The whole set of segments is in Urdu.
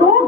2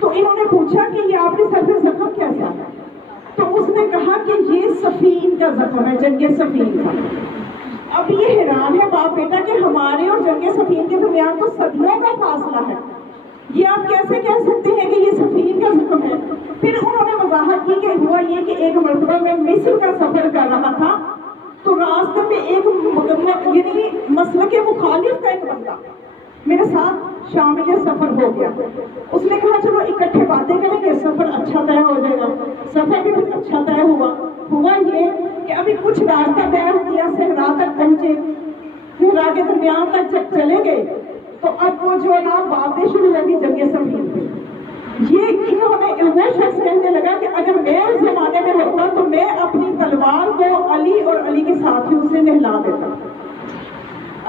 تو انہوں نے پوچھا کہ یہ آپ کے سر پہ زخم کیسا ہے؟ تو اس نے کہا کہ یہ صفین کا زخم ہے، جنگ صفین کا۔ اب یہ حیران ہے باپ بیٹا کہ ہمارے اور جنگ صفین کے درمیان تو صدیوں کا فاصلہ ہے، یہ آپ کیسے کہہ سکتے ہیں کہ یہ صفین کا زخم ہے؟ پھر انہوں نے وضاحت کی کہ ہوا یہ کہ ایک مرتبہ میں مصر کا سفر کر رہا تھا، تو راستے میں ایک یعنی مسلک مخالف کا ایک بندہ میرے ساتھ شامل سفر ہو گیا۔ اس نے کہا چلو اکٹھے باتیں کریں گے، سفر اچھا طے ہو جائے گا۔ سفر بھی کچھ اچھا طے ہوا یہ کہ ابھی کچھ راستہ طے کیا، صحرا تک پہنچے، صحرا کے درمیان تک جب چلے گئے تو اب وہ جو ہے نا باتیں شروع ہوگی جنگ صفین پہ۔ یہ انہوں نے وہ شخص کہنے لگا کہ اگر میں اس زمانے میں ہوتا تو میں اپنی تلوار کو علی اور علی کے ساتھیوں سے نہلا دیتا،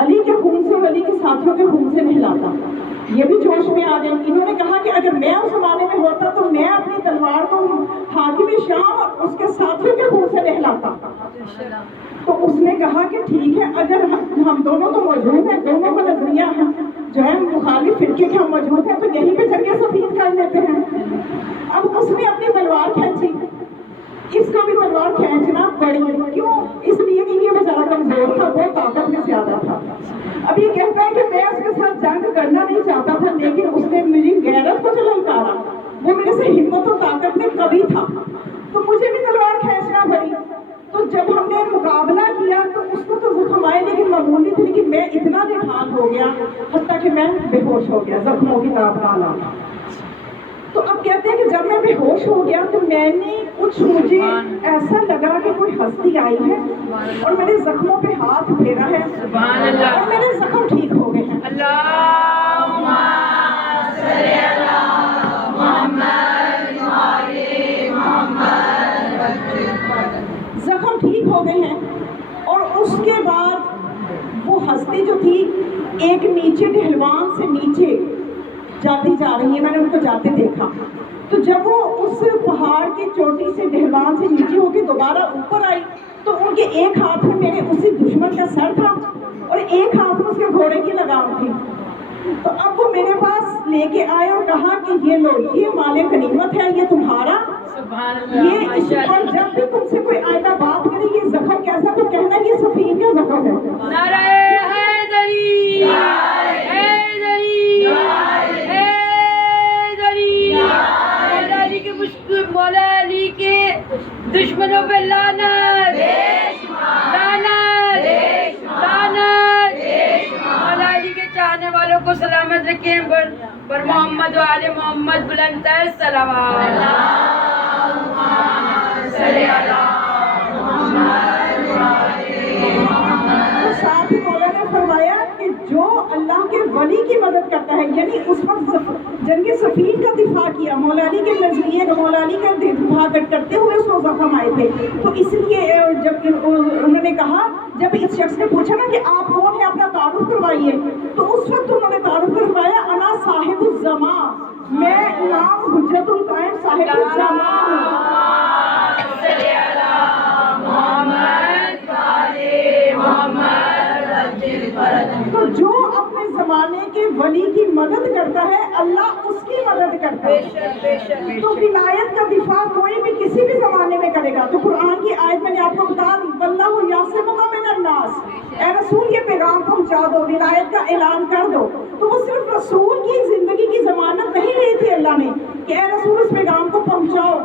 علی کے خون سے اور علی کے ساتھیوں کے خون سے نہلاتا۔ یہ بھی جوش میں آ گئے، انہوں نے کہا کہ اگر میں اس زمانے میں ہوتا تو میں اپنی تلوار کو حاکم شام اور اس کے ساتھیوں کے خون سے نہلاتا۔ تو اس نے کہا کہ ٹھیک ہے، اگر ہم دونوں تو موجود ہیں، دونوں کا نظریہ جو ہے مخالف فرقے کے ہم موجود ہیں، تو یہیں پہ جنگ صفین کر لیتے ہیں۔ اب اس نے اپنی تلوار کھینچی، اس کو بھی تلوار کھینچنا پڑی، کیوں؟ اس لیے کہ یہ بیچارہ کمزور تھا، وہ طاقت میں زیادہ تھا۔ اب یہ کہتا ہے کہ میں اس کے ساتھ جنگ کرنا نہیں چاہتا تھا، لیکن اس نے میری غیرت کو جو للکارا، وہ میرے سے ہمت اور طاقت میں کبھی تھا، تو مجھے بھی تلوار کھینچنا پڑی۔ تو جب ہم نے مقابلہ کیا تو اس کو تو زخم آئے لیکن معمولی تھی، لیکن میں اتنا نڈھال ہو گیا حتیٰ کہ میں بے ہوش ہو گیا زخموں کی تاب ڈالا۔ تو اب کہتے ہیں کہ جب میں بے ہوش ہو گیا تو میں نے مجھے ایسا لگا کہ کوئی ہستی آئی ہے اور میرے زخموں پہ ہاتھ پھیرا ہے اور میرے زخم ٹھیک ہو گئے ہیں۔ اللہم صلی علی محمد وعلی محمد۔ زخم ٹھیک ہو گئے ہیں، اور اس کے بعد وہ ہستی جو تھی ایک نیچے ڈھلوان سے نیچے جاتی جا رہی ہے، میں نے ان کو جاتے دیکھا۔ تو جب وہ اس پہاڑ کی چوٹی سے ڈھلوان سے نیچے ہو کے دوبارہ اوپر آئی تو ان کے ایک ہاتھ میں میرے اسی دشمن کا سر تھا اور ایک ہاتھ میں اس کے گھوڑے کی لگام تھی۔ تو اب وہ میرے پاس لے کے آئے اور کہا کہ یہ لو، یہ مال غنیمت ہے، یہ تمہارا، یہ اس پر جب بھی تم سے کوئی آئندہ بات کرے یہ زخم کیسا تو کہنا یہ صفین کا زخم ہے۔ نعرہ حیدری، حیدری، حیدری، مولا علی کے مولا علی کے دشمنوں پہ لعنت، لعنت، لعنت۔ مولا علی کے چاہنے والوں کو سلامت رکھیں، پر محمد و آل محمد بلند تر صلوات۔ تو ساتھ ہی مولا نے فرمایا کہ جو اللہ کے ولی کی مدد کرتا ہے، یعنی اس وقت جنگ صفین کا دفاع کیا، مولا علی کے نظریے کا، مولا علی کا دفاع کرتے ہوئے اس کو زخم آئے تھے، تو اس لیے جب انہوں نے کہا، جب اس شخص نے پوچھا نا کہ آپ کون ہیں، اپنا تعارف کروائیے، تو اس وقت انہوں نے تعارف کروایا، انا صاحب الزمان، میں امام حجت القائم صاحب الزمان ہوں۔ تو جو اپنے زمانے کے ولی کی مدد کرتا ہے اللہ اس کی مدد کرتا ہے۔ تو ولایت کا دفاع کوئی بھی کسی بھی زمانے میں کرے گا۔ تو قرآن کی آیت میں نے آپ کو بتا دی، واللہ یعصمک من الناس، اے رسول یہ پیغام پہنچا دو، ولایت کا اعلان کر دو۔ تو وہ صرف رسول کی زندگی کی ضمانت نہیں لی تھی اللہ نے کہ اے رسول اس پیغام کو پہنچاؤ،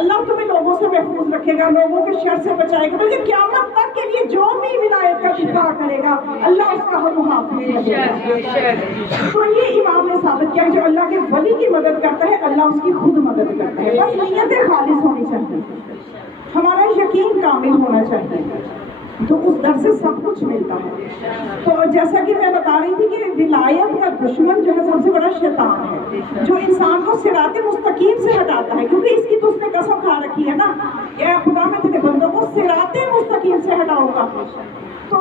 اللہ تمہیں لوگوں سے محفوظ رکھے گا، لوگوں کے شر سے بچائے گا، بلکہ قیامت تک کے لیے جو بھی ولایت کا دفاع کرے گا اللہ اس کا محافظ رکھے گا۔ تو یہ امام نے ثابت کیا کہ جو اللہ کے ولی کی مدد کرتا ہے اللہ اس کی خود مدد کرتا ہے۔ بس نیتیں خالص ہونی چاہیے، ہمارا یقین کامل ہونا چاہیے، تو اس در سے سب کچھ ملتا ہے۔ تو جیسا کہ میں بتا رہی تھی کہ ولایت کا دشمن جو ہے سب سے بڑا شیطان ہے، جو انسان کو صراط مستقیم سے ہٹاتا ہے، کیونکہ اس کی تو اس نے قسم کھا رکھی ہے نا کہ خدا میں تیرے بندوں کو صراط مستقیم سے ہٹاؤں گا۔ تو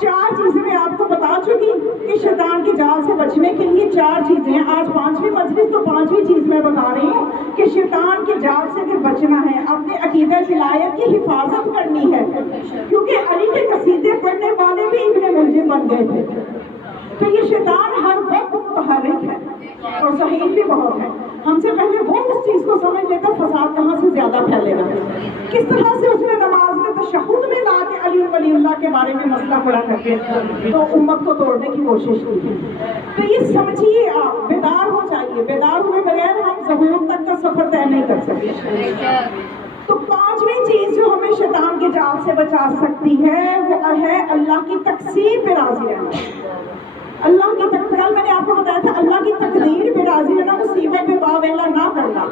چار چیزیں میں آپ کو بتا چکی کہ شیطان کے جال سے بچنے کے لیے چار چیزیں ہیں۔ آج 5ویں مجلس تو 5ویں چیز میں بتا رہی ہوں کہ شیطان کے جال سے اگر بچنا ہے، اپنے عقیدہ ولایت کی حفاظت کرنی ہے، کیونکہ علی کے قصیدے پڑھنے والے بھی ابن ملجم بن گئے تھے۔ تو یہ شیطان ہر وقت متحرک ہے اور ذہین بھی بہت ہے۔ ہم سے پہلے وہ اس چیز کو سمجھ لیتا فساد کہاں سے زیادہ پھیلے گا. کس طرح سے اس نے نماز میں تشہد میں لا کے علی ولی اللہ کے بارے میں مسئلہ کھڑا کر کے تو امت کو توڑنے کی کوشش کی. تو یہ سمجھیے آپ، بیدار ہو جائیے. بیدار ہوئے بغیر ہم ظہور تک کا سفر طے نہیں کر سکتے. تو پانچویں چیز جو ہمیں شیطان کے جال سے بچا سکتی ہے وہ ہے اللہ کی تقسیم پہ راضی رہنا. اللہ کی کل میں نے آپ کو بتایا تھا اللہ کی تقدیر پہ راضی رہنا، مصیبت پہ واویلا نہ کرنا،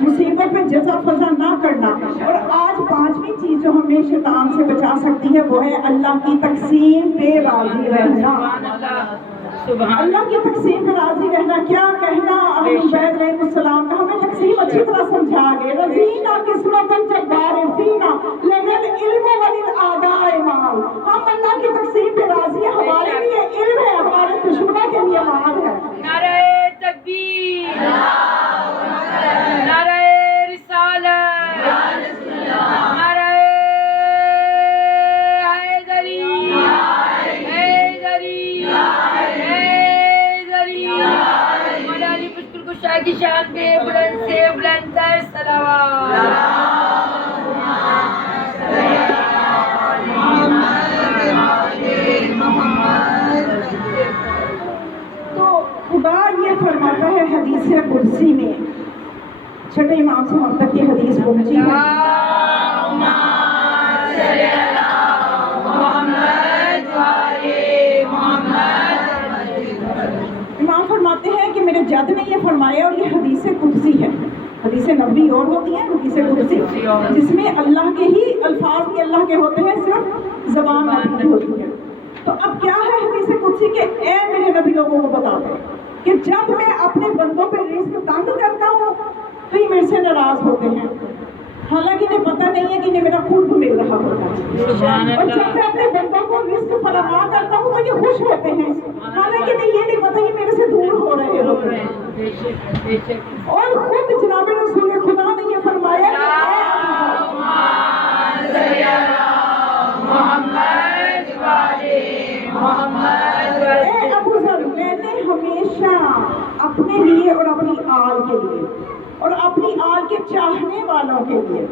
مصیبت پہ جزا فضا نہ کرنا. اور آج پانچویں چیز جو ہمیں شیطان سے بچا سکتی ہے وہ ہے اللہ کی تقسیم پہ راضی رہنا. اللہ کی تقسیم پہ راضی رہنا. کیا کہنا اہل بیت علیہ السلام کا، ہمیں تقسیم اچھی طرح سمجھا گئے. رضینا قسمت الجبار فینا لنا العلم وللآباء مال. ہم اللہ کی تقسیم پہ راضی ہیں، ہمارے لیے علم ہے، ہمارے دشمنوں کے لیے مال ہے. نعرہ تکبیر، نعرہ رسالت، نعرہ حیدری، حیدری، حیدری. مولا علی مشکل کشا کی شان پہ بلند سے بلند تر صلوات. خدا یہ فرماتا ہے حدیث قدسی میں، چھٹے امام سے ہم تک یہ حدیث پہنچی ہے. امام فرماتے ہیں کہ میرے جد نے یہ فرمایا، اور یہ حدیث قدسی ہے. حدیث نبوی اور ہوتی ہے، حدیث قدسی جس میں اللہ کے ہی الفاظ بھی اللہ کے ہوتے ہیں، صرف زبان نبی کی ہوتی ہے. تو اب کیا ہے حدیث قدسی کہ اے میرے نبی لوگوں کو بتا دیں کہ جب میں اپنے بندوں پہ رزق تنگ کرتا ہوں تو یہ میرے سے ناراض ہوتے ہیں، حالانکہ انہیں پتہ نہیں ہے کہ انہیں میرا قرب مل رہا ہوتا ہے. اور جب میں اپنے بندوں کو رزق فراہم کرتا ہوں تو یہ خوش ہوتے ہیں، حالانکہ انہیں یہ نہیں پتہ کہ میرے سے دور ہو رہے ہوتے ہیں. اور خود جناب رسول خدا نے یہ فرمایا اے ابو ذر، میں نے ہمیشہ اپنے لیے اور اپنی آل کے لیے اور اپنی آل کے چاہنے والوں کے لیے،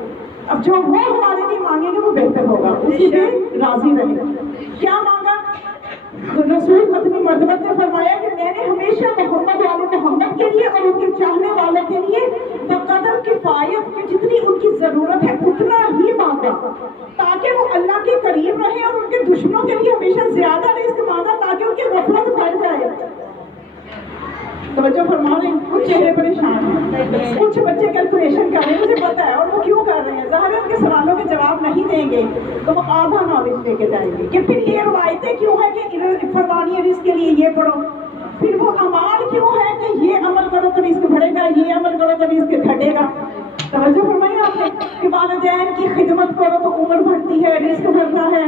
اب جو وہ ہمارے لیے مانگیں گے وہ بہتر ہوگا، اسی پہ راضی رہیں. کیا مانگا؟ رسول ختمی مرتبت نے فرمایا کہ میں نے ہمیشہ محمد والے محمد کے لیے اور ان کے چاہنے والوں کے لیے بقدر کفایت کہ جتنی ان کی ضرورت ہے اتنا ہی مانگا، تاکہ وہ اللہ کے قریب رہے، اور ان کے دشمنوں کے لیے ہمیشہ زیادہ رزق مانگا تاکہ ان کی غفلت بڑھ جائے. توجہ فرما رہے ہیں، کچھ چہرے پریشان ہیں، کچھ بچے کیلکولیشن کر رہے ہیں، مجھے پتا ہے، اور وہ کیوں کر رہے ہیں؟ ظاہر ہے ان کے سوالوں کے جواب نہیں دیں گے تو وہ آدھا نالج لے کے جائیں گے کہ پھر یہ روایتیں کیوں ہیں کہ فرمانی رزق کے لیے یہ پڑھو، پھر وہ اعمال کیوں ہے کہ یہ عمل کرو تو رزق بڑھے گا، یہ عمل کرو تو رزق گھٹے گا. توجہ فرمائی آپ نے کہ والدین کی خدمت کرو تو عمر بڑھتی ہے، رزق بڑھتا ہے.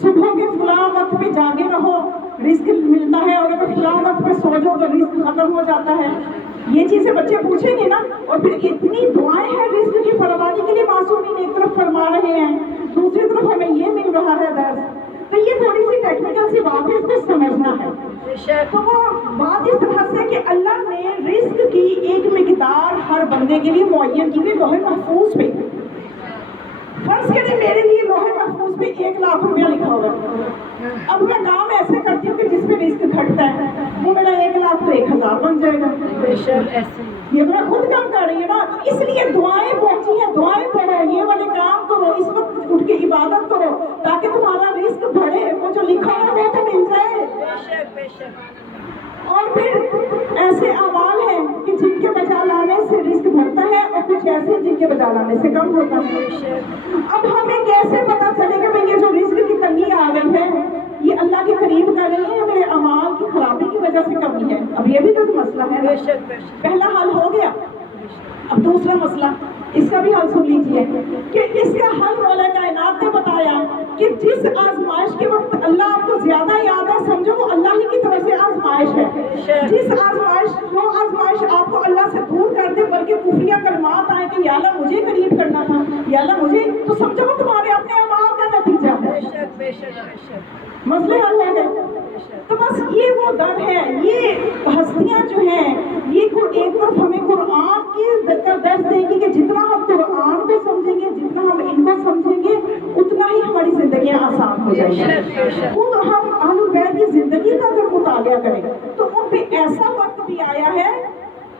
صبح کے فلاں وقت پہ جاگے رہو، رزق ملتا ہے، اور اگر فلاں وقت پہ سو جاؤ تو رزق ختم ہو جاتا ہے. یہ چیزیں بچے پوچھیں گے نا. اور پھر اتنی دعائیں ہیں رزق کی فراوانی کے لیے، معصومین ایک طرف فرما رہے ہیں، دوسری طرف ہمیں یہ مل رہا ہے درس. تو یہ تھوڑی سی ٹیکنیکل سی بات ہے، اس کو سمجھنا ہے. تو وہ بات اس طرح سے کہ اللہ نے رزق کی ایک مقدار ہر بندے کے لیے معین کی ہوئی لوح محفوظ پہ. فرض کریں میرے لیے لوح محفوظ پہ 1 لاکھ روپیہ لکھا ہوگا. اب میں کام ایسے کرتی ہوں کہ جس پہ رزق گھٹتا ہے وہ میرا 1 لاکھ تو 1000 بن جائے گا. یہ میں خود کام کر رہی ہے نا. اس لیے دعائیں پہنچی ہیں، دعائیں پڑھو، یہ والے کام کرو، اس وقت اٹھ کے عبادت کرو تاکہ تمہارا رزق بڑھے، وہ جو لکھا ہے وہ تو مل جائے. اور پھر ایسے اعمال ہیں کہ جن کے بجا لانے سے رزق بڑھتا ہے، اور کچھ ایسے جن کے بجا لانے سے کم ہوتا ہے. اب ہمیں کیسے پتا چلے کہ بھئی یہ جو رزق کی تنگی آ گئی ہے یہ اللہ کے قریب کر رہی ہے یا میرے اعمال کی خرابی کی وجہ سے کمی ہے؟ اب یہ بھی تو مسئلہ ہے. پہلا حل ہو گیا. اب دوسرا مسئلہ، اس کا بھی حل سن لیجیے کہ اس کا حل مولا کائنات نے بتایا کہ جس آزمائش کے وقت اللہ آپ کو زیادہ یاد ہے، سمجھو وہ اللہ ہی کی طرف سے آزمائش ہے. جس آزمائش آپ کو اللہ سے دور کر دے بلکہ کفریہ کلمات آئے کہ یا اللہ مجھے قریب کرنا تھا، یا اللہ مجھے، تو سمجھو وہ تمہارے اپنے اعمال کا نتیجہ ہے. مسئلے حل ہو گئے. تو بس یہ وہ در ہے، یہ ہستیاں جو ہیں یہ ایک ایک طرف ہمیں قرآن کی کا درس دے گی کہ جتنا ہم قرآن کو سمجھیں گے، جتنا ہم ان کو سمجھیں گے، اتنا ہی ہماری زندگیاں آسان ہو جائیں گی۔ خود ہم اہل بیت کی زندگی کا اگر مطالعہ کریں تو ان پہ ایسا وقت بھی آیا ہے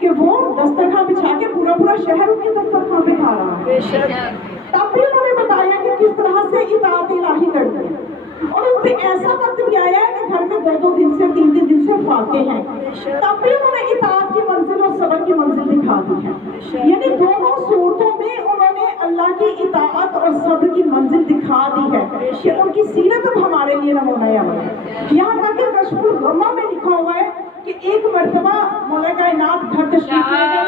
کہ وہ دسترخوان بچھا کے پورا پورا شہر ان کے دسترخوان پہ کھا رہا ہے، تب بھی انہوں نے بتایا کہ کس طرح سے اطاعت الہی کرنی ہے۔ اور ان پہ ایسا وقت بھی آیا ہے کہ گھر میں 2 دن سے 3 دن سے فاقے ہیں، تب بھی انہوں نے اطاعت کی منزل اور صبر کی منزل دکھا دی ہے۔ یعنی دونوں صورتوں میں انہوں نے اللہ کی اطاعت اور صبر کی منزل دکھا دی ہے کہ ان کی سیرت اب ہمارے لیے نمونہ عمل ہے۔ یہاں تک کہ کشف الغمہ میں لکھا ہوا ہے کہ ایک مرتبہ مولا کائنات گھر تشریف لے گئے،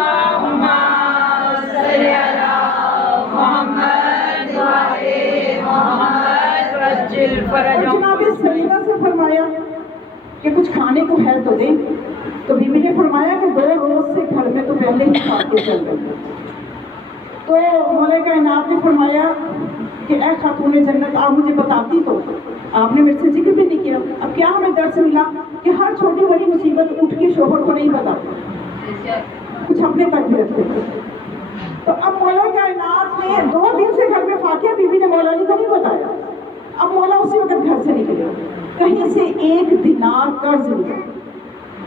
جناب سیدہ سے فرمایا کہ کچھ کھانے کو ہے تو دیں، تو بیوی نے فرمایا کہ 2 روز سے گھر میں تو پہلے ہی کھا کے چل گئے۔ تو مولا کائنات نے فرمایا کہ اے خاتون جنت، آپ مجھے بتاتی تو آپ نے میرے سے ذکر بھی نہیں کیا۔ اب کیا ہمیں درس ملا کہ ہر چھوٹی بڑی مصیبت اٹھ کے شوہر کو نہیں بتاتے، کچھ اپنے تک بھی رکھتے تھے۔ تو اب مولا کائنات نے 2 دن سے گھر میں فاقہ، بیوی نے مولا علی کو نہیں بتایا۔ اب مولا اسی وقت گھر سے نکلے، کہیں سے 1 دینار قرض لیا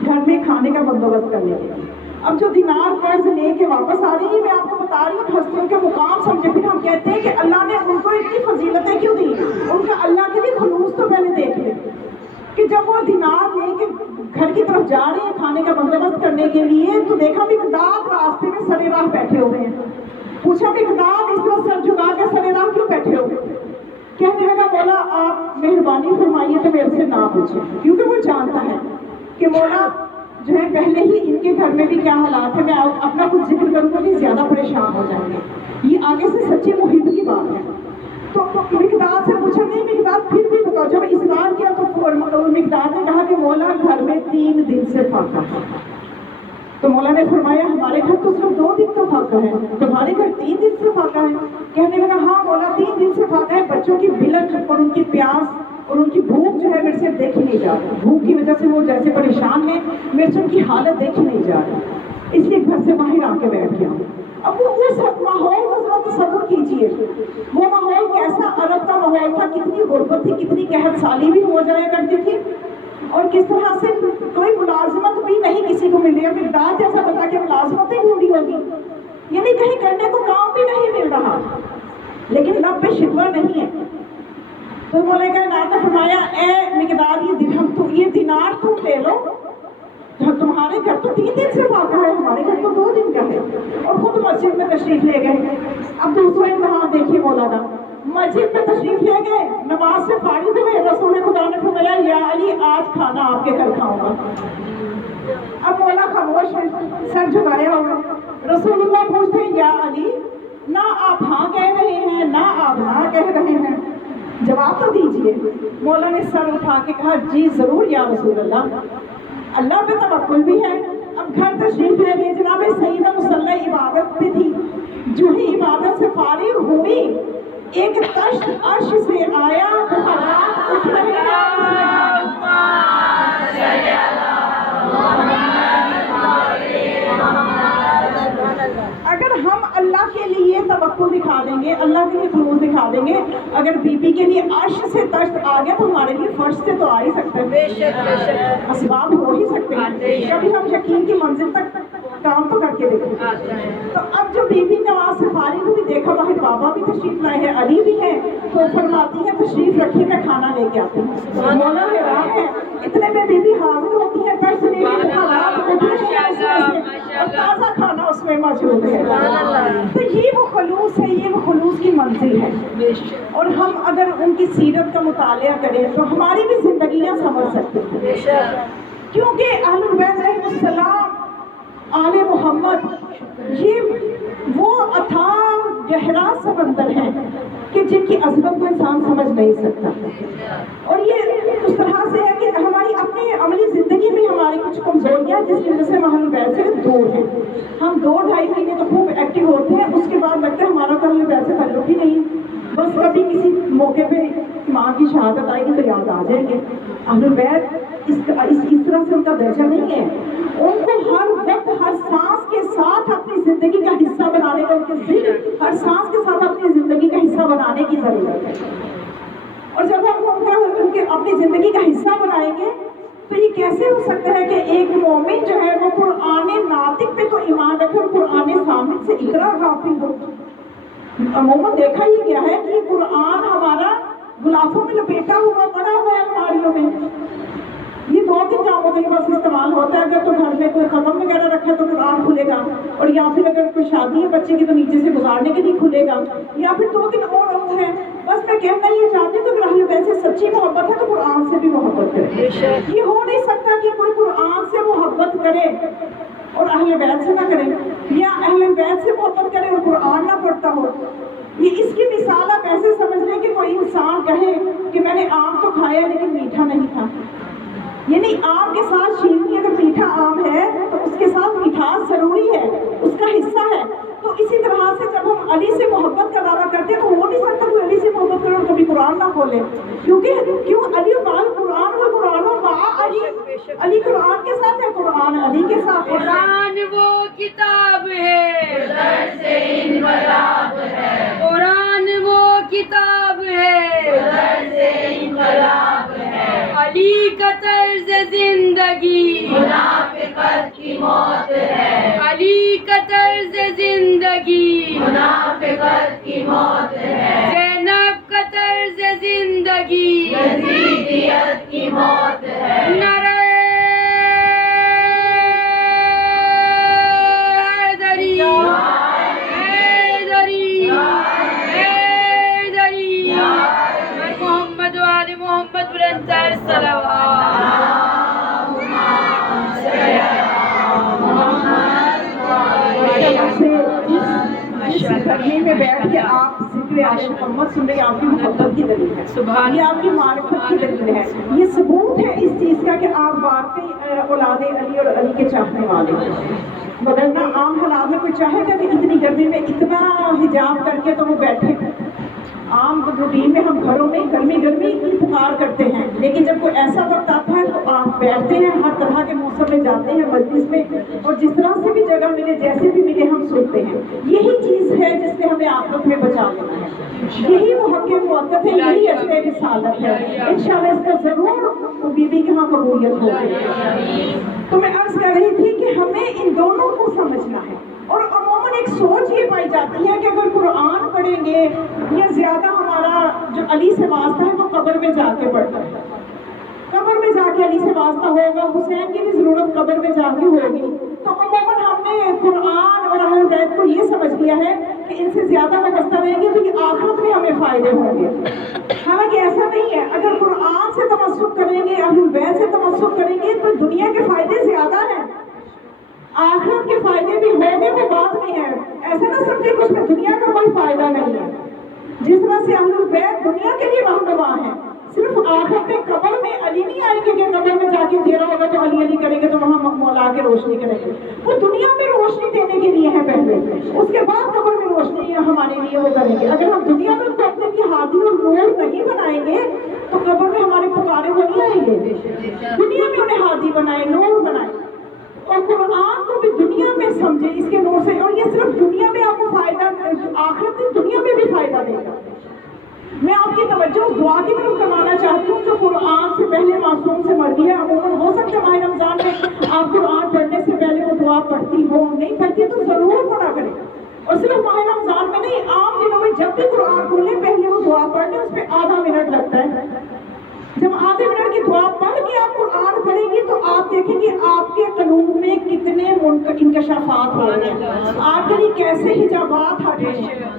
گھر میں کھانے کا بندوبست کرنے کے لیے۔ اب جو دینار قرض لے کے واپس آ رہی ہے، میں آپ کو بتا رہی ہوں ہستیوں کے مقام سمجھے، پھر ہم کہتے ہیں کہ اللہ نے ان کو اتنی فضیلتیں کیوں دی؟ ان کا اللہ کے بھی خلوص تو پہلے دیکھ لیں کہ جب وہ دینار لے کے گھر کی طرف جا رہے ہیں کھانے کا بندوبست کرنے کے لیے، تو دیکھا مقداد راستے میں سرے راہ بیٹھے ہوئے ہیں۔ پوچھا مقداد اس طرح سر جھکا کے سرے راہ کیوں بیٹھے ہوئے؟ کہنے لگا مولا آپ مہربانی فرمائیے تو میرے سے نہ پوچھیں، کیونکہ وہ جانتا ہے کہ مولا جو ہے پہلے ہی ان کے گھر میں بھی کیا حالات ہے، میں اپنا کچھ ذکر کروں گا کہ زیادہ پریشان ہو جائیں گے، یہ آگے سے سچے محب کی بات ہے۔ تو مقداد سے پوچھا، نہیں مقداد پھر بھی بتاؤ۔ جب اصرار کیا تو مقداد نے کہا کہ مولا گھر میں 3 دن سے فاقہ ہے۔ تو مولا نے فرمایا ہمارے گھر تو صرف 2 دن کا فاقہ ہے، تمہارے گھر 3 دن سے فاقہ ہے۔ کہنے لگا ہاں مولا 3 دن سے فاقہ ہے، بچوں کی بلک اور ان کی پیاس اور ان کی بھوک جو ہے میرے سے دیکھی نہیں جا رہی، بھوک کی وجہ سے وہ جیسے پریشان ہیں، میرے سے ان کی حالت دیکھی نہیں جا رہی، اس لیے گھر سے باہر آ کے بیٹھ گیا۔ اب وہ اس ماحول کا ذرا تصور کیجیے، وہ ماحول کیسا عرب کا ماحول تھا، کتنی غربت تھی، کتنی قحط سالی بھی ہو جایا کرتی تھی، اور کس طرح سے کوئی ملازمت بھی نہیں کسی کو مل رہی ہے۔ مقداد جیسا بتا کہ ملازمتیں ڈھونڈی ہوگی، یعنی کہیں کرنے کو کام بھی نہیں مل رہا، لیکن لب پہ شکوہ نہیں ہے۔ تو مولا کائنات نے فرمایا اے مقداد یہ درہم تو یہ دینار تم لے لو، تمہارے گھر تو 3 دن سے فاقہ ہے، ہمارے گھر تو 2 دن کا ہے، اور خود مسجد میں تشریف لے گئے۔ اب دوسرا امتحان دیکھیے مولانا، مسجد میں تشریف لے گئے، نماز سے فارغ ہوئے، رسول خدا نے فرمایا یا علی آج کھانا آپ کے گھر کھاؤں گا۔ اب مولا خاموش ہے، سر جھکایا ہوا، رسول اللہ پوچھتے ہیں یا علی نہ آپ ہاں کہہ رہے ہیں نہ آپ نہ کہہ رہے ہیں، جواب تو دیجئے۔ مولا نے سر اٹھا کے کہا جی ضرور یا رسول اللہ، اللہ پہ توکل بھی ہے۔ اب گھر تشریف لے گئے، جناب سیدہ مصلی عبادت پہ تھی، جو ہی عبادت سے فارغ ہوئی ایک تشت عرش سے آیا، حالات اٹھ رہے ہیں۔ اگر ہم اللہ کے لیے توقع دکھا دیں گے، اللہ کے لیے خلوص دکھا دیں گے، اگر بی بی کے لیے عرش سے تشت آ گیا تو ہمارے لیے فرش سے تو آ ہی سکتا ہے، بے شک اسباب ہو ہی سکتے ہیں، کبھی ہم یقین کی منزل تک کام تو کر کے دیکھیں۔ تو اب جو بی بی نماز سے فارغ ہوئی، دیکھا باہر بابا بھی تشریف لائے ہیں، علی بھی ہیں، تو فرماتی ہے تشریف رکھیے میں کھانا لے کے آتی ہوں۔ مولا حیران ہے، اتنے میں بی بی حاضر ہوتی ہے، تشت لے کے بخارات اٹھ رہے ہیں اور تازہ کھانا اس میں موجود ہے۔ تو یہ وہ خلوص ہے، یہ وہ خلوص کی منزل ہے، اور ہم اگر ان کی سیرت کا مطالعہ کریں تو ہماری بھی زندگیاں سمجھ سکتے ہیں، کیونکہ اہل بیت علیہ السلام آل محمد یہ وہ اتھاہ گہرا سمندر ہے کہ جن کی عظمت کو انسان سمجھ نہیں سکتا، اور یہ اس طرح سے ہے کہ ہماری اپنی عملی زندگی میں ہماری کچھ کمزوریاں جس کی وجہ سے ہم اہل بیت سے دور ہیں، ہم 2-2.5 مہینے تو خوب ایکٹیو ہوتے ہیں، اس کے بعد لگتا ہے ہمارا تو اہل بیت سے تعلق ہی نہیں، بس کبھی کسی موقع پہ ماں کی شہادت آئے گی تو یاد آ جائیں گے۔ اہل بیت اس طرح سے ان کا درجہ نہیں ہے. ان کو ہر وقت ہر سانس کے ساتھ اپنی زندگی کا حصہ بنانے کا، ان کے ذکر ہر سانس کے ساتھ اپنی زندگی کا حصہ بنانے کی ضرورت ہے. اور جب ہم ان کے اپنی زندگی کا حصہ بنائیں گے تو یہ کیسے ہو سکتا ہے کہ ایک مومن جو ہے وہ قرآن ناطق پہ تو ایمان رکھے اور قرآن صامت سے اتنا غافل ہو. عموماً دیکھا یہ گیا ہے کہ قرآن ہمارا غلافوں میں لپیٹا ہوا پڑا ہوا ہے الماریوں میں. یہ 2-3 کاموں کے لیے بس استعمال ہوتا ہے. اگر تو گھر میں کوئی ختم وغیرہ رکھے تو قرآن کھلے گا، اور یا پھر اگر کوئی شادی ہے بچے کی تو نیچے سے گزارنے کے لیے کھلے گا، یا پھر 2-3 اور ہیں. بس میں کہنا یہ چاہتی ہوں کہ اگر اہل بیت سے سچی محبت ہے تو قرآن سے بھی محبت کرے. یہ ہو نہیں سکتا کہ کوئی قرآن سے محبت کرے اور اہل بیت سے نہ کرے، یا اہل بیت سے محبت کرے اور قرآن نہ پڑھتا ہو. یہ اس کی مثال آپ ایسے سمجھ لیں کہ کوئی انسان کہے کہ میں نے آم تو کھایا لیکن میٹھا نہیں تھا. یعنی آم کے ساتھ شیرینی اگر میٹھا آم ہے تو اس کے ساتھ مٹھاس ضروری ہے، اس کا حصہ ہے. تو اسی طرح سے جب ہم علی سے محبت کا دعویٰ کرتے ہیں تو ہو نہیں سکتا کوئی علی سے محبت کرے اور کبھی قرآن نہ کھولے. کیوں علی بال قرآن و قرآن و با علی، علی قرآن کے ساتھ ہے، قرآن علی کے ساتھ ہے. قرآن وہ کتاب ہے قرآن وہ کتاب ہے علی کا طرز زندگی منافقت کی موت ہے، علی کا طرز زندگی منافقت کی موت ہے، زینب کا طرز زندگی یزیدیت کی موت ہے. نعرہ حیدری حیدری حیدری محمد و آل محمد بلندتر صلوات. جس گرمی میں بیٹھ کے آپ ذکر عاشق محمد سن رہے ہیں، آپ کی محبت کی دلیل ہے، یہ آپ کی معرفت کی دلیل ہے. یہ ثبوت ہے اس چیز کا کہ آپ واقعی اولاد علی اور علی کے چاہنے والے ہیں. ورنہ عام حالات میں کوئی چاہے گا کہ اتنی گرمی میں اتنا حجاب کر کے تو وہ بیٹھے. عام روٹین میں ہم گھروں میں گرمی کی پکار کرتے ہیں، لیکن جب کوئی ایسا وقت آتا ہے تو آپ بیٹھتے ہیں، ہر طرح کے موسم میں جاتے ہیں مجلس میں، اور جس طرح سے بھی جگہ ملے جیسے بھی ملے ہم سنتے ہیں. یہی چیز ہے جس سے ہمیں آخرت میں بچا لینا ہے. یہی وہ حق مؤقت ہے، یہی اجر رسالت ہے. انشاءاللہ اس کا ضرور بی بی کے ہاں قبولیت ہوگی. تو میں عرض کر رہی تھی کہ ہمیں ان دونوں کو سمجھنا ہے. اور عموماً ایک سوچ یہ پائی جاتی ہے کہ اگر قرآن پڑھیں گے یا زیادہ ہمارا جو علی سے واسطہ ہے وہ قبر میں جا کے پڑھتا ہے، قبر میں جا کے علی سے واسطہ ہوگا، حسین کی بھی ضرورت قبر میں جا کے ہوگی. تو عموماً ہم نے قرآن اور اہل بیت کو یہ سمجھ لیا ہے کہ ان سے زیادہ وابستہ رہیں گے تو یہ آخرت میں ہمیں فائدے ہوں گے. حالانکہ ایسا نہیں ہے. اگر قرآن سے تمسک کریں گے، اہل بیت سے تمسک کریں گے تو دنیا کے فائدے زیادہ ہیں، آخرت کے فائدے بھی ہونے کو بات نہیں ہے. ایسا نہ سمجھے کہ اس میں دنیا کا کوئی فائدہ نہیں ہے. جس طرح سے اہل بیت دنیا کے لیے رہنما ہے، صرف آخرت میں قبر میں علی نہیں آئیں گے کہ قبر میں جا کے اندھیرا ہوگا تو علی علی کریں گے تو وہاں مولا کے روشنی کریں گے. وہ دنیا میں روشنی دینے کے لیے ہے پہلے، اس کے بعد قبر میں روشنی ہمارے لیے وہ کریں گے. اگر ہم دنیا میں ان کو اپنے کی ہادی اور نور نہیں بنائیں گے تو قبر میں ہمارے پکارے وہ نہیں آئیں گے. دنیا میں انہیں ہادی بنائے، نور بنائے، اور قرآن کو بھی دنیا میں سمجھے اس کے نور سے. اور یہ صرف دنیا میں آپ کو فائدہ، آخرت میں دنیا میں بھی فائدہ دے گا. میں آپ کی توجہ اس دعا کی طرف کروانا چاہتی ہوں جو قرآن سے پہلے معصوم سے مرتی ہے. عموماً ہو سکتا ہے ماہ رمضان میں آپ قرآن پڑھنے سے پہلے وہ دعا پڑھتی ہو، نہیں پڑھتی تو ضرور پڑھا کریں. اور صرف ماہ رمضان میں نہیں، عام دنوں میں جب بھی قرآن کھولیں پہلے وہ دعا پڑھ لیں. اس پہ آدھا منٹ لگتا ہے. جب آدھے منٹ کی دعا پڑھ کے آپ قرآن پڑھیں گی تو آپ دیکھیں گے آپ کے قلوب میں کتنے انکشافات ہو رہے ہیں، آپ کے لیے کیسے حجابات ہٹ رہے ہیں.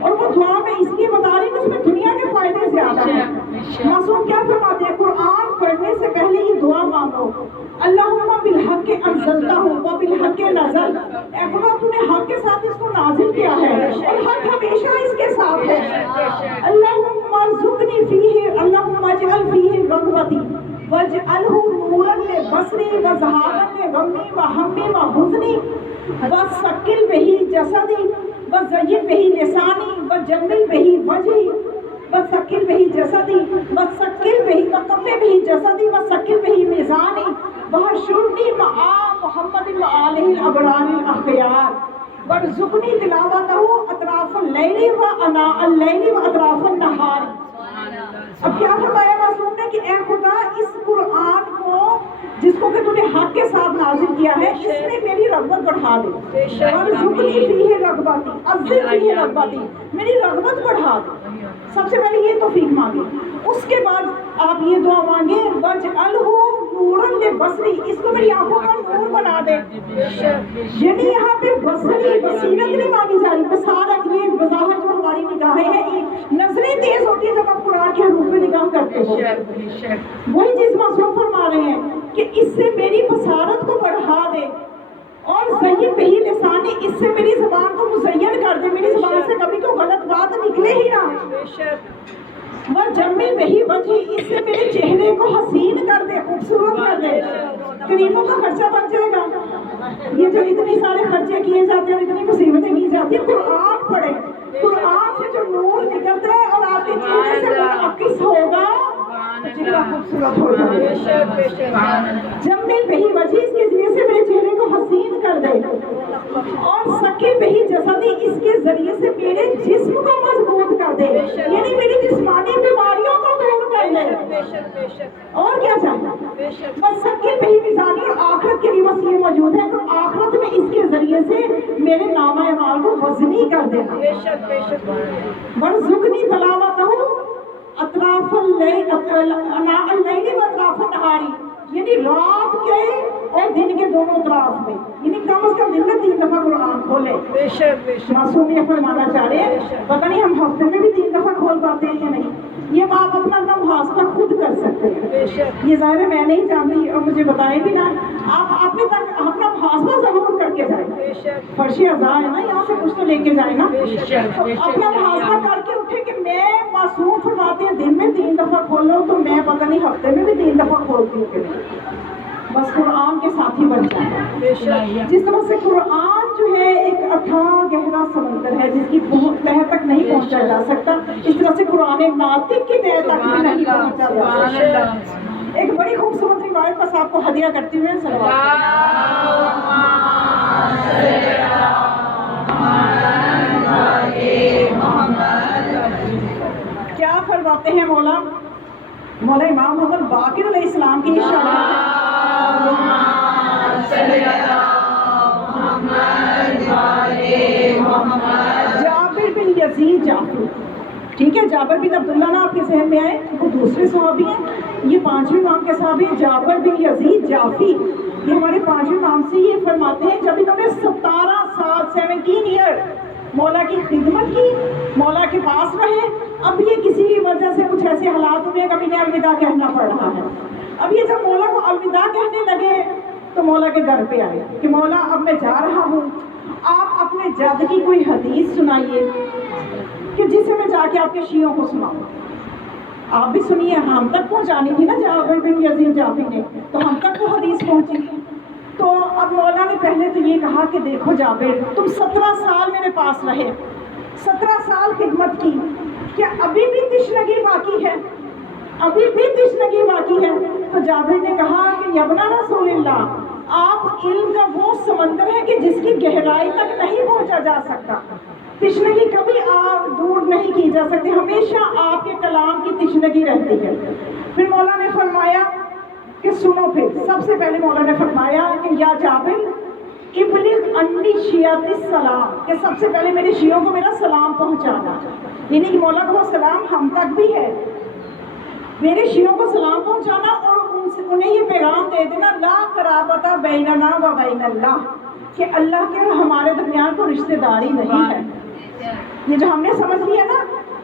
اور وہ دعا میں اس لیے بتا رہی ہوں کہ اس میں دنیا کے فائدے زیادہ ہیں. معصوم کیا فرماتے ہیں؟ قرآن پڑھنے سے پہلے یہ دعا مانگو، اللہم بالحق انزلتہ وبالحق نزل. اے خدا تو نے حق کے ساتھ اس کو نازل کیا ہے اور حق ہمیشہ اس کے ساتھ ہے. اللہم ارزقنی فیہ، اللہم اجعل فیہ رغبتی واجعلہ نورا لبصری وذہابا لغمی وہمی وحزنی وثقل بہ جسدی وزین بہ لسانی وجمل بہ وجہی وثقل به جسدی وثقل به وکفِ به جسدی وثقل به میزانی واحشرنی مع محمد وآلہ الابرار الاخیار وارزقنی تلاوتہ اطراف اللیل واناء اللیل واطراف النہار۔ اب کیا فرمایا معصوم نے کہ اے خدا اس قرآن کو جس کو کہ تو نے حق کے ساتھ نازل کیا ہے اس میں میری رغبت بڑھا دے، اور ذکری فیہ رغبتی عزم فیہ رغبتی، میری رغبت بڑھا دے۔ سب سے پہلے یہ توفیق مانگے، اس کے بعد آپ یہ دعا مانگے وجعلہ نورا لبصری، اس کو میری آنکھوں کا نور بنا دے۔ یعنی یہاں پہ بصری بصیرت نہیں مانگی جا رہی، بصارت یہ وضاحت جو ہماری نگاہیں ہیں، نظریں تیز ہوتی ہیں جب آپ قرآن کے حروف میں نگاہ کرتے ہو، وہی چیز معصوم فرما رہے ہیں کہ اس سے میری بصارت کو بڑھا دے، اور زین بہی لسانی، اس سے میری زبان کو مزین کر دے، میری زبان سے کبھی کوئی غلط بات نکلے ہی نہ۔ وجمل بہی وجہی، اس سے میرے چہرے کو حسین کر دے، خوبصورت کر دے۔ کریموں کا خرچہ بن جائے گا، یہ جو اتنے سارے خرچے کیے جاتے ہیں، اتنی مصیبتیں کی جاتی ہیں، قرآن پڑھے، قرآن سے جو نور نکلتا ہے اور آپ کے چہرے سے منعکس ہوگا، چہرہ خوبصورت ہو جائے گا۔ جمل بہی وجہی، اس کے ذریعے سے میرے چہرے کو حسین کر دے، اور سکل بہی جسدی، اس کے ذریعے سے میرے جسم کو مضبوط کر دے، یعنی میری جسمانی بیماریوں کو دور کر دے۔ اور کیا چاہیے؟ بس سکل بہی میزانی، اور آخرت کے لیے بس یہ موجود ہے تو آخرت میں اس کے ذریعے سے میرے نامہ اعمال کو وزنی کر دینا۔ وارزقنی تلاوتہ اطراف اللیل اناء اللیل و اطراف النہاری، یعنی رات کے اور دن کے دونوں اطراف میں، یعنی کم از کم دن میں 3 دفعہ قرآن کھولے۔ معصوم یہ فرمانا چاہ رہے ہیں، پتہ نہیں ہم ہفتے میں بھی 3 دفعہ کھول پاتے ہیں یا نہیں، یہ آپ اپنا محاسبہ خود کر سکتے ہیں۔ یہ ظاہر ہے میں نہیں جانتی اور مجھے بتائیں بھی نہ، آپ اپنے تک اپنا محاسبہ ضرور کر کے جائیں، فرشی اعضاء ہے نا، یہاں سے کچھ تو لے کے جائیں نا، تو اپنا محاسبہ کر کے اٹھے کہ میں معصوم فرماتے ہیں دن میں 3 دفعہ کھولو، تو میں پتہ نہیں ہفتے میں بھی 3 دفعہ کھولتی ہوں کہ نہیں۔ بس قرآن کے ساتھی بن جائیں۔ جس طرح سے قرآن جو ہے ایک اتھاہ گہرا سمندر ہے جس کی تہہ تک نہیں پہنچا جا سکتا، اس طرح سے قرآن ناطق کی تہہ تک بھی نہیں پہنچا جا سکتا۔ ایک بڑی خوبصورت روایت بس آپ کو ہدیہ کرتی ہوئے صلوات۔ کیا فرماتے ہیں مولا امام محمد باقر علیہ السلام کی شان جابر بن یزید جعفی، ٹھیک ہے، جابر بن عبداللہ نا آپ کے ذہن میں آئے، وہ دوسرے صحابی ہیں، یہ 5ویں امام کے صحابی جابر بن یزید جعفی، یہ ہمارے 5ویں امام سے یہ فرماتے ہیں جب انہوں نے 17 سال 17 ایئر مولا کی خدمت کی، مولا کے پاس رہے، اب یہ کسی وجہ سے کچھ ایسے حالات ہوئے کہ اب انہیں الوداع کہنا پڑ رہا ہے۔ اب یہ جب مولا کو الوداع کہنے لگے تو مولا کے گھر پہ آئے کہ مولا اب میں جا رہا ہوں، آپ اپنے جد کی کوئی حدیث سنائیے کہ جسے میں جا کے آپ کے شیعوں کو سناؤں۔ آپ بھی سنیے، ہم تک پہنچانی تھی نا جابر بن یزید جعفی نے، تو ہم تک وہ حدیث پہنچی۔ تو اب مولا نے پہلے تو یہ کہا کہ دیکھو جابر، تم 17 سال میرے پاس رہے، 17 سال خدمت کی، کیا ابھی بھی تشنگی باقی ہے؟ ابھی بھی تشنگی باقی ہے؟ تو جابر نے کہا کہ یبنا رسول اللہ، آپ علم کا وہ سمندر ہے کہ جس کی گہرائی تک نہیں پہنچا جا سکتا، تشنگی کبھی آپ دور نہیں کی جا سکتی، ہمیشہ آپ کے کلام کی تشنگی رہتی ہے۔ پھر مولا نے فرمایا کہ سنو، پھر سب سے پہلے مولا نے فرمایا کہ یا جابر ابلغ انی شیعۃ السلام، کہ سب سے پہلے میرے شیعوں کو میرا سلام پہنچانا، یعنی کہ مولا کا وہ سلام ہم تک بھی ہے، میرے شیعوں کو سلام پہنچانا، اور انہیں یہ پیغام دے دینا لا قرابت بیننا و بین اللہ، کہ اللہ کے اور ہمارے درمیان کوئی رشتہ داری نہیں ہے۔ یہ جو ہم نے سمجھ لیا نا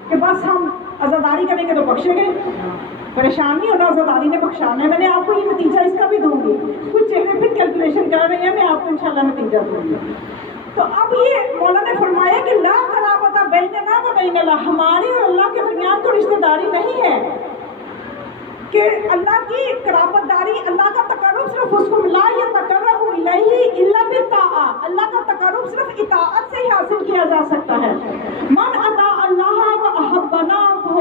کہ بس ہم عزاداری کریں گے تو بخشے گئے، پریشان نہیں ہونا، عزاداری نے بخشانا ہے۔ میں نے آپ کو یہ نتیجہ اس کا بھی دوں گی، کچھ چہرے پھر کیلکولیشن کر رہے ہیں، میں آپ کو انشاءاللہ نتیجہ دوں گی۔ تو اب یہ مولا نے فرمایا کہ لا قرابت بیننا و بین اللہ، ہمارے اور اللہ کے درمیان کوئی رشتہ داری نہیں ہے، کہ اللہ کی قرابت داری، اللہ کا تقرب صرف اس کو لا یتقرب الیہ الا بالطاعۃ، اللہ کا تقرب صرف اطاعت سے ہی حاصل کیا جا سکتا ہے۔ من اطاع اللہ و احبنا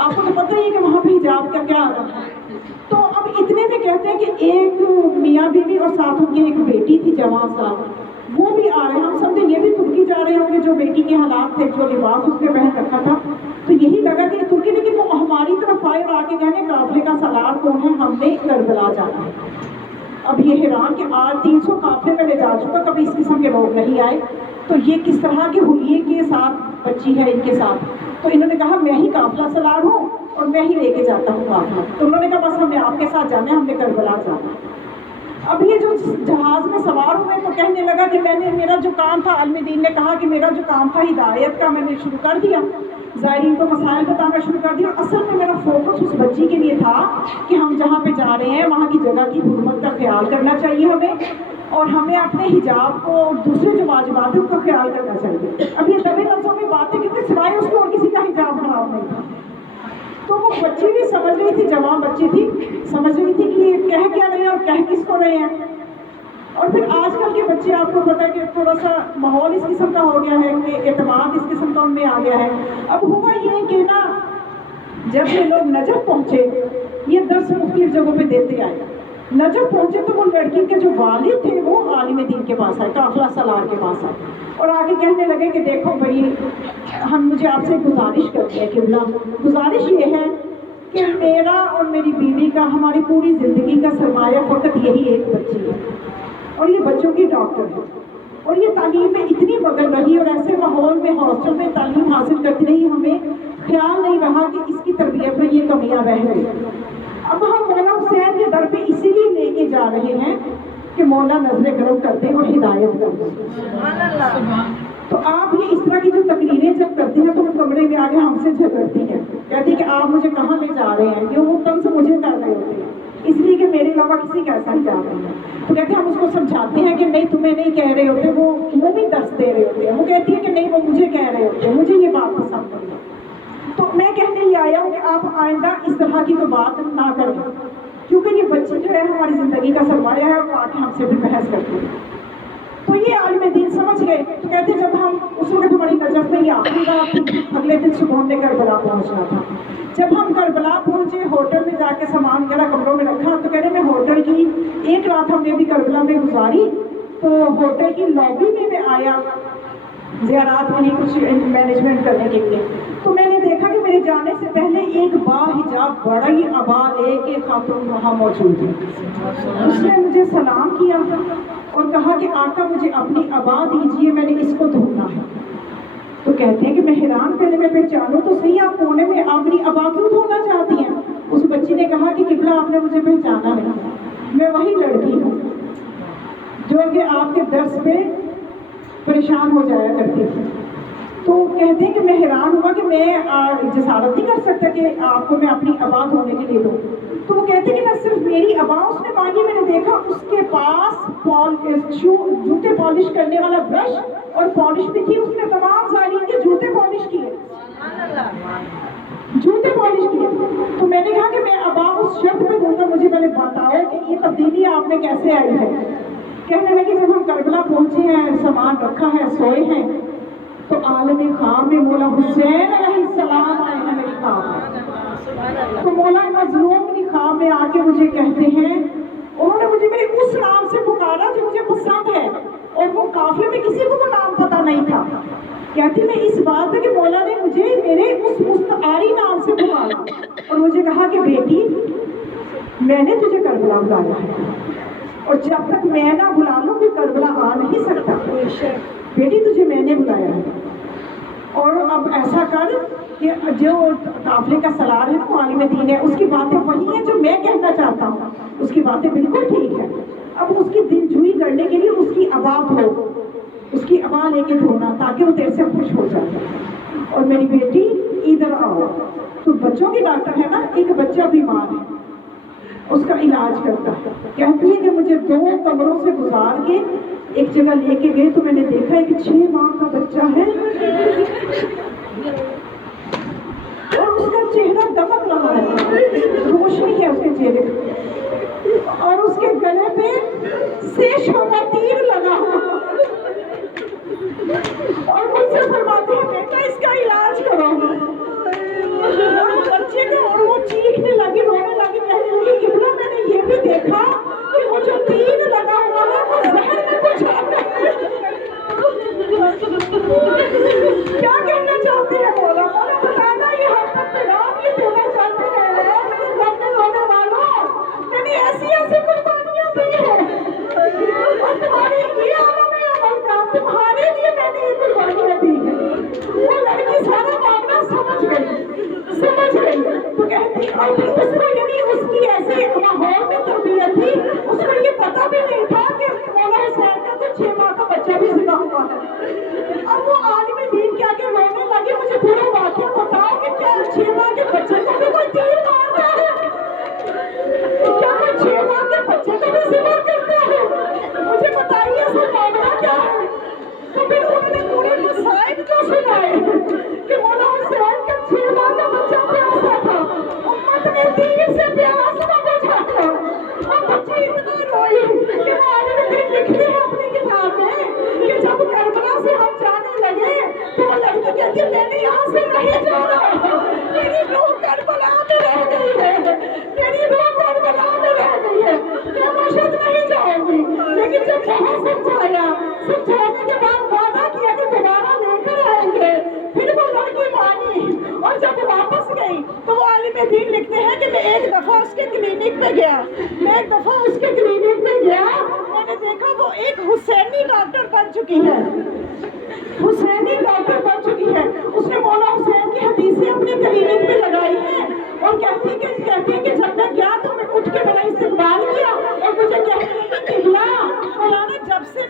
آپ کو تو پتہ ہی ہے کہ وہاں پہ حجاب کا کیا آ ہے. تو اب اتنے میں کہتے ہیں کہ ایک میاں بیوی اور ساتھ ان کی ایک بیٹی تھی جوان سال, وہ بھی آ رہے ہیں. ہم سمجھے یہ بھی ترکی جا رہے ہوں گے, جو بیٹی کے حالات تھے, جو لباس اس نے پہن رکھا تھا, تو یہی لگا کہ ترکی, لیکن وہ ہماری طرف آئے اور آ کے کہنے قافلے کا سالار کون ہے, ہم نے کربلا جانا ہے. اب یہ حیران کہ آج 300 قافلے میں لے جا چکا, کبھی اس قسم کے لوگ نہیں آئے, تو یہ کس طرح کے حلیے کے ساتھ بچی ہے ان کے ساتھ. تو انہوں نے کہا میں ہی قافلہ سالار ہوں اور میں ہی لے کے جاتا ہوں قافلہ. تو انہوں نے کہا بس ہمیں آپ کے ساتھ جانا ہے, ہم نے کربلا جانا. اب یہ جو جہاز میں سوار ہوئے تو کہنے لگا کہ میرا جو کام تھا, عالم دین نے کہا کہ میرا جو کام تھا ہدایت کا, میں نے شروع کر دیا, زائرین کو مسائل بتانا شروع کر دیا. اور اصل میں میرا فوکس اس بچی کے لیے تھا کہ ہم جہاں پہ جا رہے ہیں وہاں کی جگہ کی حرمت کا خیال کرنا چاہیے ہمیں, اور ہمیں اپنے حجاب کو, دوسرے جو واجبات ہیں ان کا خیال کرنا چاہیے. اب یہ دبے لفظوں میں باتیں کتنے سوائے اس کو اور کسی کا حجاب خراب نہیں تھا. تو وہ بچی بھی سمجھ رہی تھی, جوان بچی تھی, سمجھ رہی تھی کہ یہ کہہ کیا رہے ہیں اور کہہ کس کو رہے ہیں. اور پھر آج کل کے بچے, آپ کو پتا ہے کہ تھوڑا سا ماحول اس قسم کا ہو گیا ہے, کہ اعتماد اس قسم کا ان میں آ گیا ہے. اب ہوا یہ کہ نا, جب یہ لوگ نجف پہنچے, یہ درس مختلف جگہوں پہ دیتے آئے. نجف پہنچے تو وہ لڑکی کے جو والد تھے وہ عالم دین کے پاس آئے, قافلہ سالار کے پاس آئے, اور آگے کہنے لگے کہ دیکھو بھائی, مجھے آپ سے گزارش کرتے ہیں کہ گزارش یہ ہے کہ میرا اور میری بیوی کا, ہماری پوری زندگی کا سرمایہ فقط یہی ایک بچی ہے, اور یہ بچوں کی ڈاکٹر ہے, اور یہ تعلیم میں اتنی بغل رہی اور ایسے ماحول میں ہاسٹل میں تعلیم حاصل کرتی رہی, ہمیں خیال نہیں رہا کہ اس کی تربیت میں یہ کمیاں رہ گئی. اب ہم مولا حسین کے در پہ اسی لیے لے کے جا رہے ہیں کہ مولا نظر کرم کرتے ہیں اور ہدایت کرتے ہیں. تو آپ یہ اس طرح کی جو تقریریں جب کرتے ہیں تو وہ کمرے میں آگے ہم سے جھگڑتی ہیں, کہتی کہ آپ مجھے کہاں لے جا رہے ہیں, یہ وہ طنز مجھے کر رہے ہوتے ہیں, اس لیے کہ میرے علاوہ کسی کا ایسا ہی جا رہے ہیں. تو کہتے ہیں ہم اس کو سمجھاتے ہیں کہ نہیں تمہیں نہیں کہہ رہے ہوتے, وہ بھی درس دے رہے ہوتے ہیں. وہ کہتی ہے کہ نہیں وہ مجھے کہہ رہے ہوتے ہیں, مجھے یہ بات پسند نہیں ہے. تو میں کہنے یہ آیا ہوں کہ آپ آئندہ اس طرح کی تو بات نہ کریں, کیونکہ یہ بچی جو ہے ہماری زندگی کا سرمایہ ہے, اور وہ آ کے ہم سے بھی بحث کرتی ہے. تو یہ عالم دین سمجھ گئے. تو کہتے جب ہم اس وقت ہماری نجف میں یہ آخری رات تھی, اگلے دن صبح ہم نے کربلا پہنچنا تھا. جب ہم کربلا پہنچے, ہوٹل میں جا کے سامان وغیرہ کمروں میں رکھا, تو کہتے میں ہوٹل کی ایک رات ہم نے بھی کربلا میں گزاری. تو ہوٹل کی لابی میں آیا زیارات کے لیے, کچھ مینجمنٹ کرنے کے لیے. تو میں نے دیکھا کہ میرے جانے سے پہلے ایک با حجاب بڑا ہی عبا لے کے خاتون وہاں موجود تھی. اس نے مجھے سلام کیا اور کہا کہ آقا مجھے اپنی عبا دیجیے, میں نے اس کو دھونا ہے. تو کہتے ہیں کہ میں حیران, پہلے میں پہچانوں تو صحیح, آپ کونے میں اپنی عبا کیوں دھونا چاہتی ہیں. اس بچی نے کہا کہ قبلہ آپ نے مجھے پہچانا نہیں, میں وہی لڑکی ہوں جو کہ آپ کے درس پہ پریشان ہو جایا کرتی تھی. تو کہتے ہیں کہ میں حیران ہوا کہ میں جسارت نہیں کر سکتا کہ آپ کو میں اپنی عبا دھونے کے لیے دوں. تو وہ کہتے ہیں کہ میں صرف میری عبا اس نے مانگی, میں نے دیکھا اس کے پاس جوتے پالش کرنے والا برش اور پالش بھی تھی. اس نے تمام زائرین کے جوتے پالش کیے, جوتے پالش کیے. تو میں نے کہا کہ میں عبا اس شرط پہ دوں گا, مجھے پہلے بتاؤ کہ یہ تبدیلی آپ میں کیسے آئی ہے. کہنے لگے جب ہم کربلا پہنچے ہیں, سامان رکھا ہے, سوئے ہیں, تو عالم خام میں مولا حسین علیہ السلام آئے ہیں میری خواب میں. تو مولا مظلوم کی خواب میں آ کے مجھے کہتے ہیں, انہوں نے مجھے میرے اس نام سے پکارا جو مجھے پسند ہے, اور وہ قافلے میں کسی کو وہ نام پتہ نہیں تھا. کہتی میں اس بات ہے کہ مولا نے مجھے میرے اس مستعاری نام سے پکارا اور مجھے کہا کہ بیٹی میں نے تجھے کربلا بلایا ہے, اور جب تک میں نہ بلا لوں کہ کربلا آ نہیں سکتا. بیٹی تجھے میں نے بلایا ہے, اور اب ایسا کر کہ جو قافلے کا سالار ہے نا, عالم دین ہے, اس کی باتیں وہی ہیں جو میں کہنا چاہتا ہوں, اس کی باتیں بالکل ٹھیک ہے. اب اس کی دل جوئی کرنے کے لیے اس کی عبا ہو, اس کی عبا لے کے دھونا تاکہ وہ تیرے سے خوش ہو جائے. اور میری بیٹی ادھر آؤ, تو بچوں کی ڈاکٹر ہے نا, ایک بچہ بیمار ہے, اس کا علاج کرتا ہے. کہتی ہے کہ مجھے 2 کمروں سے گزار کے ایک جگہ لے کے گئے, تو میں نے دیکھا ہے کہ 6 ماہ کا بچہ ہے, اور اس کا چہرہ دمک رہا ہے, روشنی ہے اس کے چہرے پہ, اور اس کے گلے پہ سیشوں کا تیر لگا ہوا, اور مجھ سے فرماتے ہیں بیٹا اس کا علاج کرو. اور بچے تو کہتی اور پھر اس کو یعنی اس کی ایسی ماحول میں تربیت تھی، اس کو یہ پتا بھی نہیں تھا کہ مولا حسین کا تو 6 ماہ کا بچہ بھی ذبح ہوا ہے۔ اب وہ عالم دین کیا کہ رونے لگے، مجھے پورا واقعہ بتاؤ کہ کیا 6 ماہ کے بچے کو بھی کوئی تیر مارتا ہے؟ کیا کوئی 6 ماہ کے بچے کو بھی ذبح کرتا ہے؟ مجھے بتائیے اس کا معاملہ کیا ہے؟ تو پھر انہوں نے پورے مسائل جو سنائے کہ مولا حسین کا 6 ماہ کا بچہ پیاسا تھا، امت نے تیر سے پیاس نہ بجھایا، اور بچی اتنا روئی کہ وہ عالم دین لکھتے ہیں اپنی کتاب میں کہ جب کربلا سے ہم جانے لگے تو وہ لڑکی کہتی میں نے یہاں سے نہیں جانا، میری روح کربلا میں رہ گئی ہے، میری روح کربلا میں رہ گئی ہے، میں مشہد نہیں جاؤں گی۔ لیکن جب بہت سمجھانے کے بعد وعدہ کیا کہ دوبارہ لے کر آئیں گے، پھر وہ لڑکی مانی، اور جب واپس گئی تو وہ عالم دین لکھتے ہیں کہ میں ایک دفعہ اس کے کلینک پہ گیا، میں نے دیکھا وہ ایک حسینی ڈاکٹر بن چکی ہے، اس نے مولا حسین کی حدیثیں اپنے کلینک پہ لگائی ہیں، اور کہتی ہے کہ جب میں گیا تو میں اٹھ کے میرا استقبال کیا اور مجھے کہنے لگی کہ مولانا جب سے